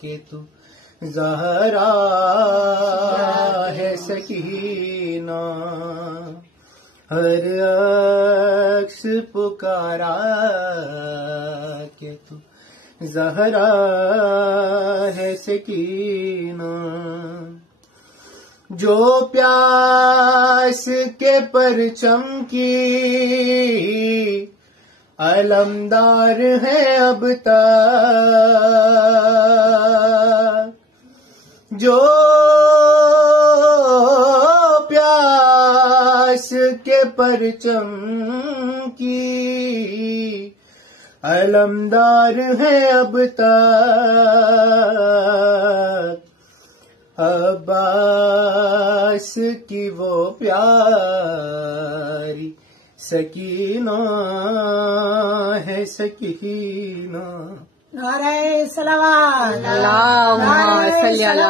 के तू ज़हरा है सकीना, हर अक्स पुकारा के तू ज़हरा है सकीना। जो प्यास के परचम की अलमदार है अब तक, जो प्यास के परचम की अलमदार है अब तक, अब्बास की वो प्यारी सकीना है सकीना। नारे सलावत, अल्लाहुम्मा सल्ली अला